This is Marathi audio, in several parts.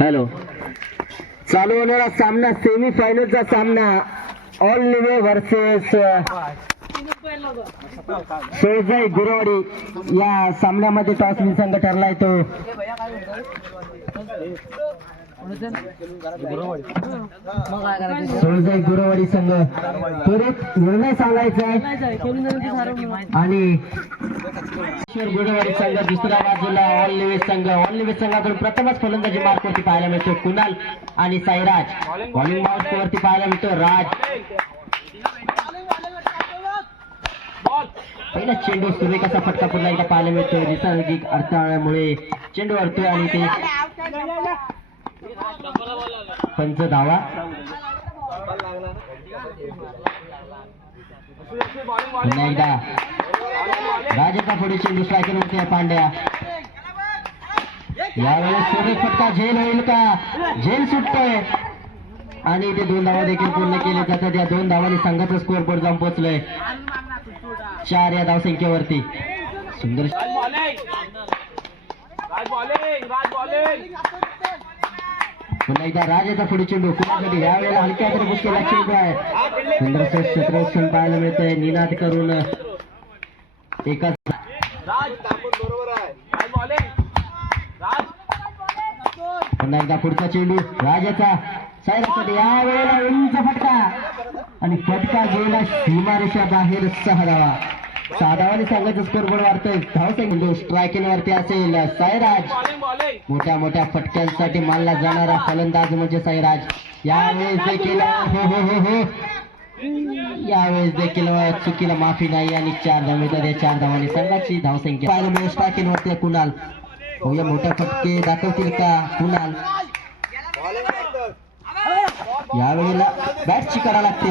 हॅलो, चालू होणारा सामना सेमी फायनलचा सामना ऑल निवे वर्सेस सोळजाई गुरवाडी या सामन्यामध्ये टॉस विन संघ ठरलाय तो सोळजाई गुरवाडी संघ. त्वरित निर्णय सांगायचा आणि गुरवाडी संघ दुसऱ्या बाजूला ऑल निवे संघ. ऑल निवे संघाकडून प्रथमच फलंदाजी मार्कवरती पाहायला मिळतो कुणाल आणि साईराज. बॉलिंग मार्कवरती पाहायला मिळतो राज. पहिला चेंडू सुरेख असा फटका पुन्हा एकदा पाहायला मिळतो. नैसर्गिक अडथळ्यामुळे चेंडू अडतोय आणि ते पंच धावा. पुन्हा एकदा राजाचा पुढे चेंडू स्ट्रायकर वरती आहे पांड्या. यावेळेस सुरेख फटका झेल होईल का? झेल सुटतोय आणि ते 2 धावा देखील पूर्ण केले जातात. या 2 धावांनी संघाचा स्कोर बोर्ड जाऊन पोहोचलोय 4 या धावसंख्येवरती. सुंदर पुन्हा एकदा राजाचा पुढे चेंडू कुणासाठी यावेळेला हलक्या तरी मुश्किल चेंडू आहे. सुंदर क्षेत्ररक्षण पाहायला मिळतंय. निनाद करून एकाच. पुन्हा एकदा पुढचा चेंडू राजाचा सायरासाठी यावेळेला उंच फटका आणि फटका गेला सीमारेषा बाहेर 6 धावा. 6 धावांनी संघाचा स्कोर बोर्ड वाढतोय. धावसंख्या स्ट्रायकिंग वरती असेल साईराज. मोठ्या मोठ्या फटक्यांसाठी मानला जाणारा फलंदाज म्हणजे साईराज. यावेळेस देखील यावेळेस देखील चुकीला माफी नाही आणि 4 धावा मिळतात. या 4 धावांनी संघाची धावसंख्या पाहायला मिळेल. स्ट्रायकिंग वरती कुणाल. बघूया मोठे फटके दाखवतील का कुणाल. यावेळेला बॅटची करा लागते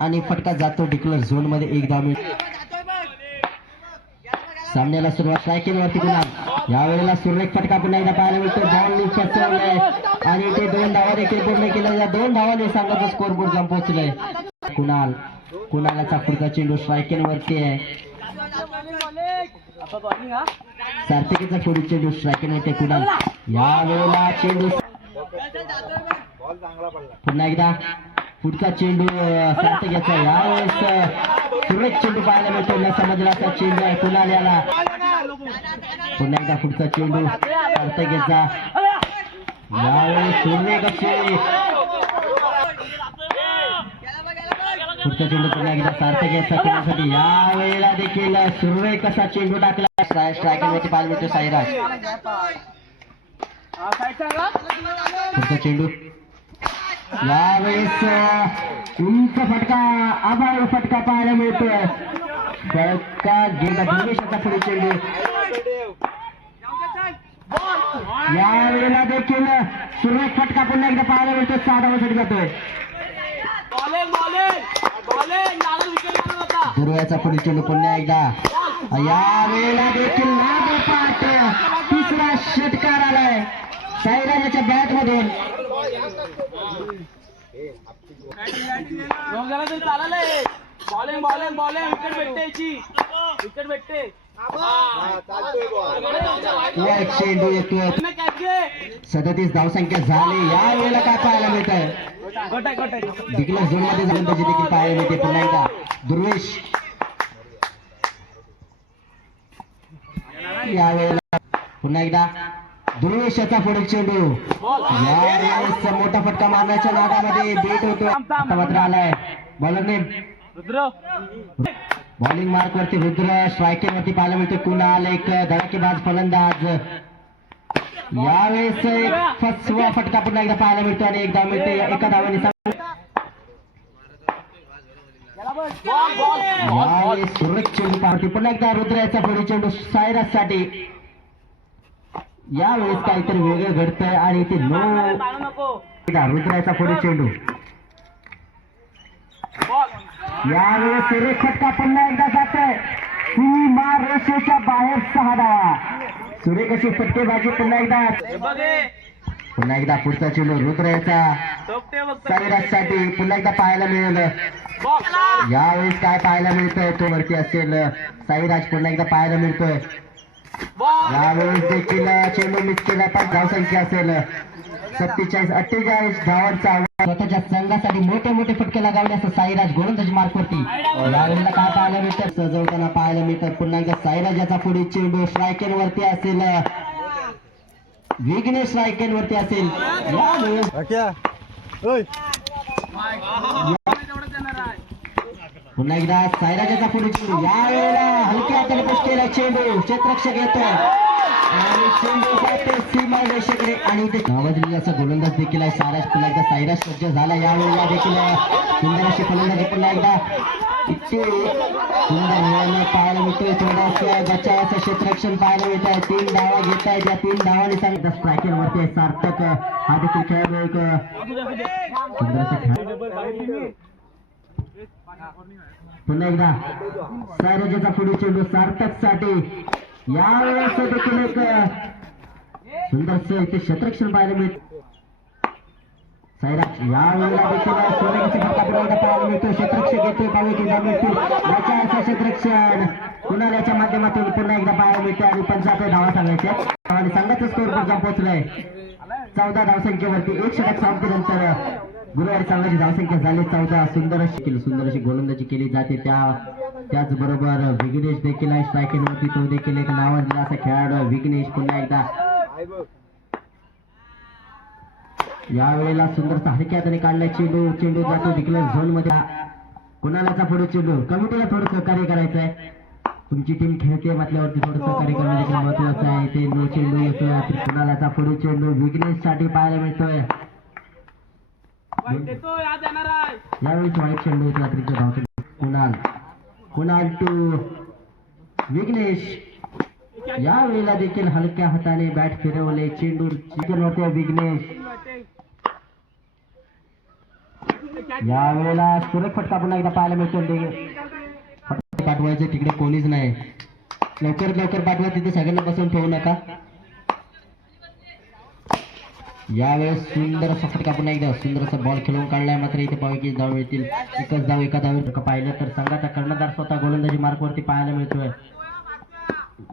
आणि फटका जातो डिक्लेअर झोन मध्ये. 1 धाव मिळते. सामन्याला सुरुवात स्ट्रायकिंग वरती कुणाल. यावेळेला सुरेख फटका पुन्हा एकदा पाहायला मिळतो. बॉल फसवलाय आणि ते 2 धावा देखील पूर्ण केल्या. या 2 धावांनी संघाचा स्कोर बोर्ड जाऊन पोहोचलाय. कुणाल. कुणालाचा पुढचा चेंडू स्ट्रायकिंग वरती आहे. सार्थकीचा पुढे चेंडू स्ट्रायकिंग वरती कुणाल. यावेळेला चेंडू पुन्हा एकदा पुढचा चेंडू सार्थकीचा. यावेळेस सुरेख चेंडू पाहायला मिळतो. न समजलाचा चेंडू आहे कुणाल याला. पुन्हा एकदा पुढचा चेंडू सार्थकीचा. यावेळेस सुरेख असे पुढचा चेंडू पुन्हा एकदा सार्थकीचा करण्यासाठी. यावेळेला देखील सुरेख असा चेंडू टाकला. स्ट्रायकिंग वरती पाहायला मिळतो साईराज. पुढचा चेंडू यावेळेस उंच फटका आभाळ फटका पाहायला मिळतोय. फटका गेला दिनेशाचा पुढे चेंडू. यावेळेला देखील सुरेख फटका पुन्हा एकदा पाहायला मिळतो. 6 धावांसाठी जातोय. दुर्व्याचा पुढे चेंडू पुन्हा एकदा. यावेळेला देखील नादोपाठ 3रा षटकार आलाय साईराजाच्या बॅट मधून. चेंडू येतोय. 37 धावसंख्या झाली. यावेळेला काय पाहायला मिळत आहे? डिक्लेअर झोन मध्ये जाऊन त्याची देखील पाहायला मिळते. पुन्हा एकदा दुर्वेश. यावेळेला पुन्हा एकदा दुर्वेशाचा पुढे चेंडू. यावेळेस मोठा फटका मारण्याच्या नादामध्ये बेट होतो. आता मात्र आलाय बॉलरने. बॉलिंग मार्क वरती रुद्र. स्ट्रायकिंग वरती पाहायला मिळतो कुणाल. एक धडाकेबाज फलंदाज. यावेळेस एक फसवा फटका पुन्हा एकदा पाहायला मिळतो आणि 1 धाव मिळते. एका धावाने यावेळेस सुरेख चेंडू पाहते. पुन्हा एकदा रुद्राचा पुढे चेंडू सायराज साठी. यावेळेस काहीतरी वेगळं घडतंय आणि ते रुद्राचा पुढे चेंडू. यावेळेस सुरेख फटका पुन्हा एकदा जातोय सीमारेषेच्या बाहेर. 6 धावा. सुरेख अशी फटकेबाजी पुन्हा एकदा. पुन्हा एकदा पुढचा चेंडू रुद्र याचा साईराजसाठी पुन्हा एकदा पाहायला मिळेल. यावेळेस काय पाहायला मिळतंय तो वरती असेल साईराज पुन्हा एकदा पाहायला मिळतोय. यावेळेस देखील चेंडू मिस केला पण धावसंख्या असेल 47-48 धावांचा. स्वतःच्या संघासाठी मोठे मोठे फटके लगावण्यास साईराज गोलंदाजी मार्कवरती यावेळेला काय पाहायला मिळतं सजवताना पाहायला मिळतं. पुन्हा एकदा साईराज याचा पुढे चेंडू स्ट्रायकेन वरती असेल विघ्नेश स्ट्रायकेन वरती असेल. यावेळेस पुन्हा एकदा साईराजाचा पुढे चेंडू यावेळेला हलक्या हाताने पुश केला चेंडू क्षेत्ररक्षक येतोय आणि चेंडू जाते सीमारेषेकडे आणि इथे नावाजलेला असा गोलंदाज देखील आहे साईराज. पुन्हा एकदा साईराज सज्ज झाला यावेळेला देखील सुंदर अशी फलंदाजी पुन्हा एकदा इतके सुंदर खेळणं पाहायला मिळतोय. थोडंसं बचावाचं क्षेत्ररक्षण पाहायला मिळत आहे. 3 धावा घेत आहे त्या 3 धावांनी सांगितलं स्ट्रायकर वरती आहे सार्थक. हा देखील खेळाडू एक सुंदर असं खेळ. पुन्हा एकदा साईराजाचा पुढे चेंडू सार्थक साठी यावेळेस देखील एक सुंदरस इथे क्षेत्ररक्षण पाहायला मिळत. साईराज यावेळेला देखील सोनेची फटका पाहायला मिळतो. क्षेत्ररक्षक येतोय पावे की मिळतील याच्या असं क्षेत्ररक्षण कुणाल्याच्या माध्यमातून पुन्हा एकदा पाहायला मिळते आणि 75 धावा सांगायच्या आणि संघाचं स्कोर पर्यंत पोहोचलाय 14 धावसंख्येवरती. 1 षटक समाप्तीनंतर गुरुवारी संघाची धावसंख्या झाली 14. सुंदर अशी गोलंदाजी केली जाते. त्याचबरोबर विघ्नेश देखील आहे स्ट्रायकिंगवरती. तो देखील एक नावाजलेला असा खेळाडू विघ्नेश. पुन्हा एकदा यावेळेला सुंदरचा हलक्या हाताने काढलाय चेंडू जातो देखील झोन मध्ये. कुणालाचा पुढे चेंडू कमिटीला थोडं सहकार्य करायचं आहे. तुमची टीम खेळते म्हटल्यावरती थोडं सहकार्य करणं देखील महत्वाचं आहे. ते नो चेंडू येतोय. कुणालाचा पुढे चेंडू विघ्नेश साठी पाहायला मिळतोय. यावेळी वाईट चेंडू येतो अतिरिक्त धावतो. कुणाल टू विघ्नेश. यावेळेला देखील हलक्या हाताने बॅट फिरवले चेंडू चिकन होते विघ्नेश. यावेळेला सुरेख फटका पुन्हा एकदा पाहायला मिळतो. पाठवायचं तिकडे कोणीच नाही. लवकर पाठवा. तिथे सगळ्यांना बसून ठेवू नका. यावेळेस सुंदर असा फटका पुन्हा एकदा सुंदर असा बॉल खेळून काढलाय. मात्र इथे पाहिजे धाव मिळतील. एकच धाव एका धाव पाहिलं तर संघाचा कर्णधार स्वतः गोलंदाजी मार्कवरती पाहायला मिळतोय.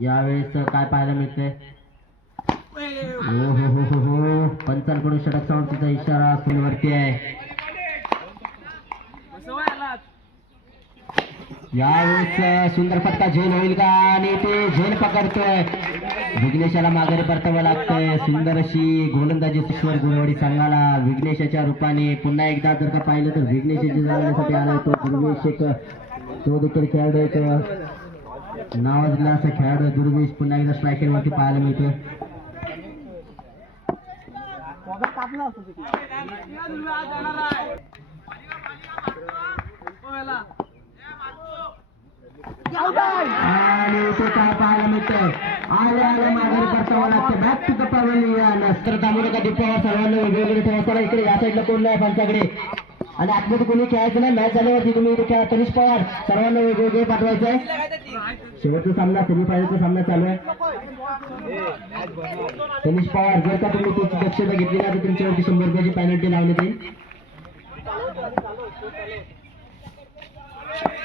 यावेळेस काय पाहायला मिळतंय हो पंचांकडून षटक समाप्तीचा इशारा स्क्रीनवरती आहे. यावेळेस सुंदर फटका झेल होईल का आणि ते झेल पकडतोय. विघ्नेशाला माघारी परतावं लागतंय. सुंदर अशी गोलंदाजी ईश्वर गुणवडी संघाला विघ्नेशाच्या रूपाने पुन्हा एकदा जर का पाहिलं तर विघ्नेशाची जाण्यासाठी आला तो दुर्वेश एक तो देखील खेळाडू एक नावाजला असा खेळाडू दुर्वेश पुन्हा एकदा स्ट्रायकर वरती पाहायला मिळतोय. आणि ते काय पाहायला मिळतंय आल्या माघारी परतावं लागतं. Back to the pavilion. तर थांबू नका दीपावर सर्वांना वेगवेगळे ठेवा. चला इकडे या साईडला कोण नाही पंचाकडे आणि आतमध्ये कोणी खेळायचं नाही. मॅच झाल्यावरती तुम्ही इथे खेळा. तनिष पवार सर्वांना वेगवेगळे पाठवायचं आहे. शेवटचा सामना सेमीफायनलचा सामना चालू आहे. तनिष पवार जर का तुम्ही त्याची दक्षता घेतली ना तर तुमच्यावरती 100 रुपयाची पेनल्टी लावण्यात येईल.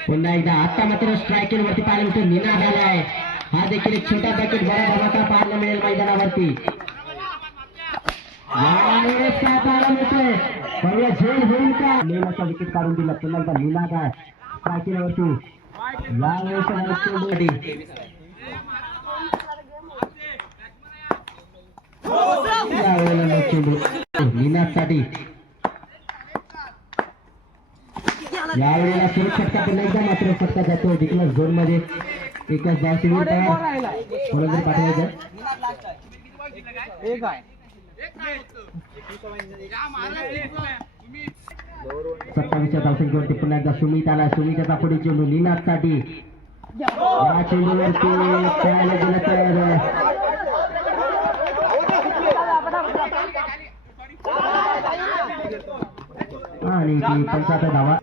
पुन्हा एकदा आता मात्र स्ट्रायकिंग वरती पाहायला मिळतो. निनाद आलाय. हा देखील एक छोटा पॅकेट बरा धमाका पाहायला मिळेल मैदानावरती. काय पाहायला मिळतोय बघूया झेल होईल का. नेमाचा विकेट काढून दिला. पुन्हा एकदा निनाद आहे स्ट्रायकिंग वरती. यावेळेला चेंडू निनादसाठी. यावेळेला सुरक्षित फटका पुन्हा एकदा मात्र फटका जातो डिक्लर झोन मध्ये. एकच धाव शिबिर कोणाकडे पाठवायचं. 27 धावसंख्येवरती पुन्हा एकदा सुमित आला. सुमितचा पुढे चेंडू निनादसाठी. या चेंडूवरती खेळायला गेलं तर आणि 75 धावा.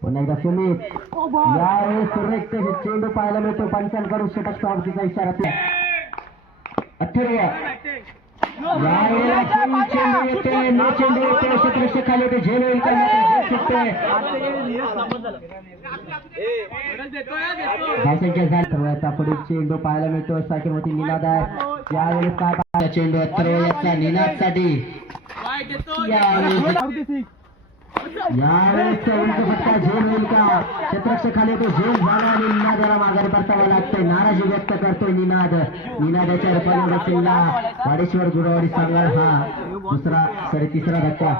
पुन्हा एकदा सुमित. यावेळेस सुरेख चेंडू पाहायला मिळतो. पंचांकडून षटक समाप्तीचा इशारा. अथर्व यावेळेला फुल चेंडू येतोय, नो चेंडू येतोय, क्षेत्ररक्षक खाली होते, झेल होईल का झेल सुटतोय. धावसंख्या झाली. अथर्वचा पुढील चेंडू पाहायला मिळतो, स्ट्रायकरवरती निनाद आहे. यावेळेस काय पाहायला चेंडू अथर्व याचा निनादसाठी. यावेळेस उंच फटका झेल होईल का, क्षेत्ररक्षक खाली होतो, झेल झाला आणि निनादाला माघारी परतावं लागतंय. नाराजी व्यक्त करतोय निनादाच्या रूपाने बसलेला वाडेश्वर गुरुवारी सांगाल हा तिसरा धक्का.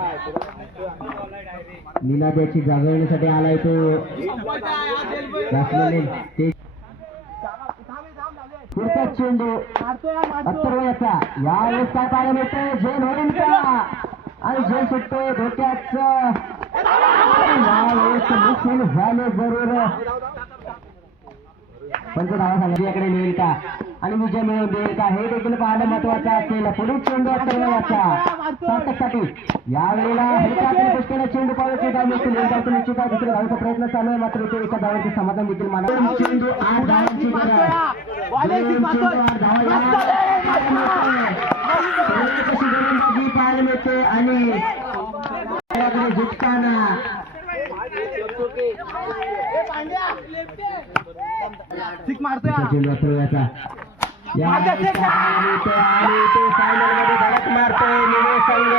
निनादाची जागवण्यासाठी आलाय तो ते. पुढचा चेंडू अथर्व याचा. यावेळेस काय पाहायला मिळतंय, झेल होईल का आणि झेल सुटतोय धोक्याच. यावेळेस मुश्किल झाले जरूर. पंचधावा संघाकडे मिळेल का आणि विजय मिळवून देईल का हे देखील पाहणं महत्वाचं असेल. पुढील चेंडू अथर्व याचा साठी. यावेळेला हलक्या पुष्कळ चेंडू पाहायचे धाव मिळतील. एक धाव निश्चित आहे, दुसऱ्या धावाचा प्रयत्न चालू आहे, मात्र इथे एका धावांचे समाधान देखील मानव. चेंडू 8 धावांची कशी गोलंदाजी पाहायला मिळते आणि झुकताना चेंडू अथर्व याचा. आणि तो फायनल मध्ये धडक मारतोय निळे संघ.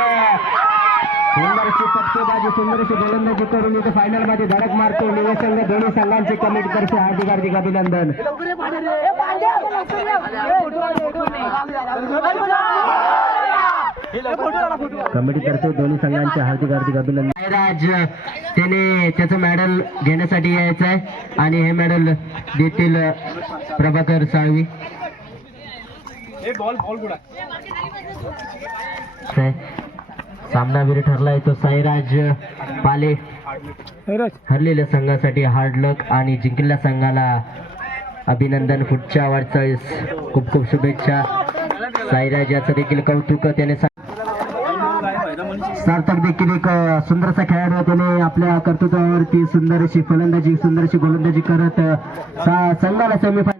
सुंदरशी फटकेबाजी, सुंदरशी गोलंदाजी करून इथे फायनल मध्ये धडक मारतो निळे संघ. दोन्ही संघांचे कमिटी तर्फे हार्दिक हार्दिक अभिनंदन. कमिटी तर्फे दोन्ही संघांचे हार्दिक हार्दिक अभिनंदन. साईराज त्याने त्याचं मेडल घेण्यासाठी यायचं आहे आणि हे मेडल देतील प्रभाकर साळवी. सामनावीर ठरलाय तो साईराज पाले. हरलेल्या संघासाठी हार्ड लक आणि जिंकलेल्या संघाला अभिनंदन. पुढच्या वाटचालीस खूप खूप शुभेच्छा. साईराज याचं देखील कौतुक. त्याने सार्थक देखील एक सुंदरसा खेळाडू. त्याने आपल्या कर्तृत्वावरती सुंदरशी फलंदाजी, सुंदरशी गोलंदाजी करत संघाला सेमीफायनल